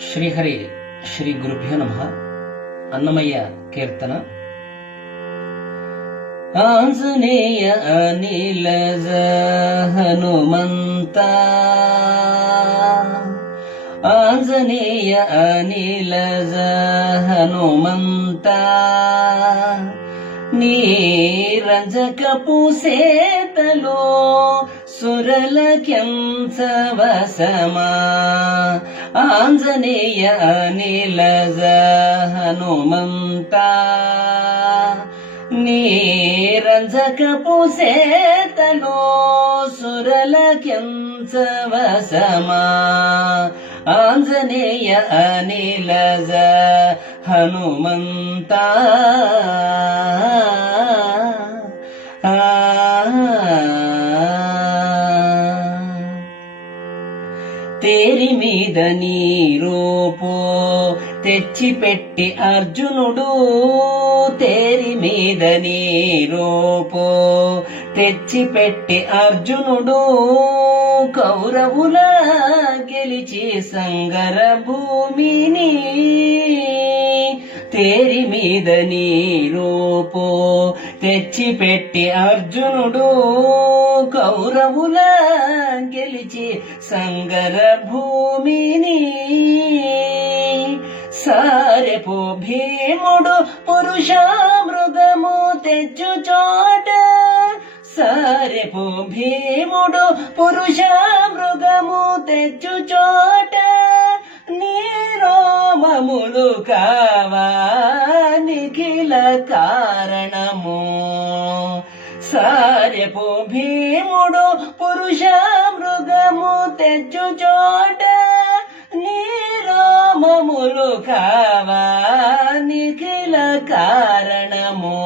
శ్రీహరి శ్రీ గురుభ్యో నమః. అన్నమయ్య కీర్తన. ఆంజనేయ అనిలజ హనుమంత, ఆంజనేయ అనిలజ హనుమంత, నీ రంజకపు సేతలో సురలకెంచవసమా, ఆంజనేయ అనిలజ హనుమంత, నీ రంజకపు సేతలో సురలకెంచవసమా, ఆంజనేయ అనిలజ హనుమంత. తేరి మీద నీ రూపో తెచ్చిపెట్టి అర్జునుడు, తేరి మీద నీ రూపో తెచ్చిపెట్టి అర్జునుడు, కౌరవుల గెలిచి సంగర భూమిని, తేరి మీద నీ రూపో తెచ్చిపెట్టి అర్జునుడు, కౌరవుల గెలిచి సంగర భూమిని, సారెపు భీముడు పురుష మృగము తెచ్చు చోట, సారెపు భీముడు పురుష మృగము తెచ్చు చోట, నీ రోమములు కావా నిఖిల కారణము, సారెపు భీముడు పురుష మృగము తెచ్చు చోట, నీ రోమములు కావా నిఖిల కారణము,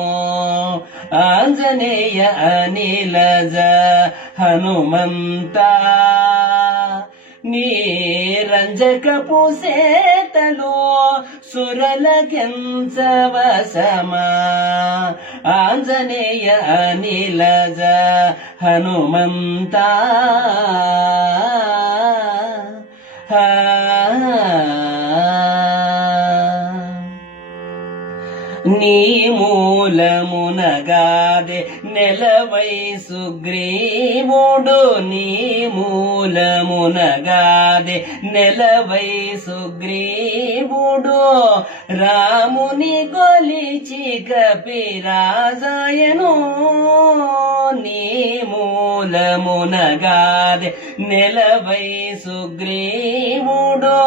ఆంజనేయ అనిలజ హనుమంత, నీ రంజకపు సేతలో సురలకెంచవసమా, ఆంజనేయ అనిలజ హనుమంత. నీ మూలమునగాదే నెలవై సుగ్రీవుడు, నీ మూలమునగాదే నెలవై సుగ్రీవుడు, రాముని గొలిచి కపిరాజాయను, నీ మూలమునగాదే నెలవై సుగ్రీవుడు,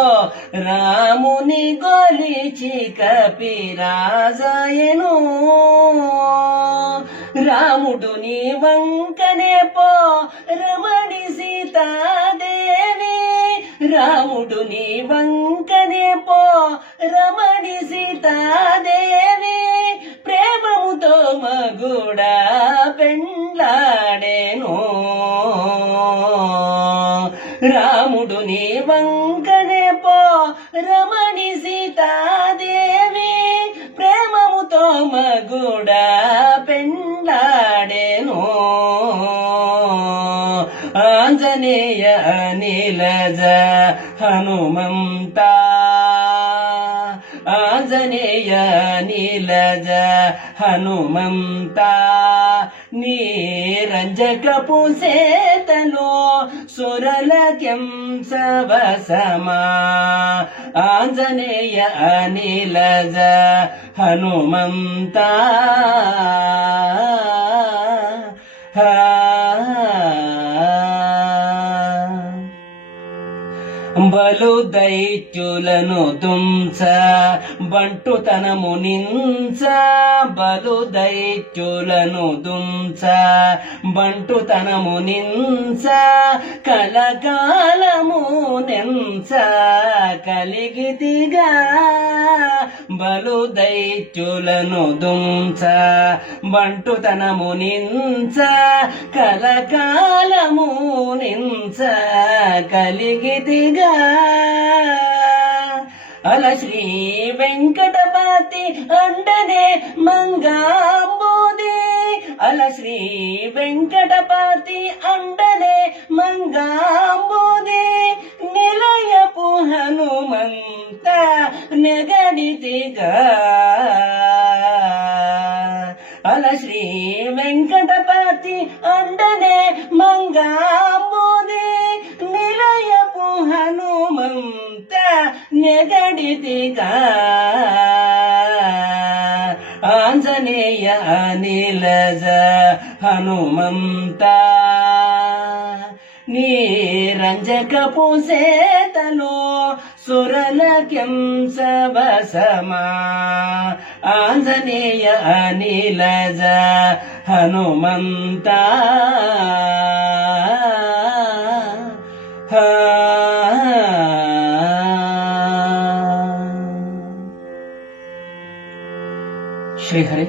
రాముని గొలిచి కపిరాజాయను, రాముడు నీ వంకనే పో రమణి సీతాదేవి, రాముడు నీ వంకనే పో రమణి సీతాదేవి, ప్రేమముతో మగుడా పెండ్లాడేను, రాముడు నీ వంకనే పో రమణి సీతాదేవి, ప్రేమముతో మగుడా పెండ్లాడేను, ఆంజనేయ అనిలజ హనుమంత, ఆంజనేయ అనిలజ హనుమంత, నీ రంజకపు సేతలో సురలకెంచవసమా, ఆంజనేయ అనిలజ హనుమంత. బలు దైత్యులను తుంచ బంటుతనము నించ, బలు దైత్యులను తుంచ బంటుతనము నించ, కలకాలము నించ కలిగితిగా, బలు దైత్యులను దుంచ బంటుతనము నించ, కలకాలము నించ కలిగితిగా, అల శ్రీ వెంకటపతి అండనే మంగాంబోది, అల శ్రీ వెంకటపతి అండనే మంగాంబోది, నిలయపు హనుమంత నెగడితిగా అల శ్రీ వెంకటపతి అండనే మంగాంబుది నిలయపు హనుమంత నెగడితిగా ఆంజనేయ నీలజ హనుమంత నీరంజకపు సేతలో సురలక్యం సవసమా ఆంజనేయ నీలజ హనుమంత శ్రీహరి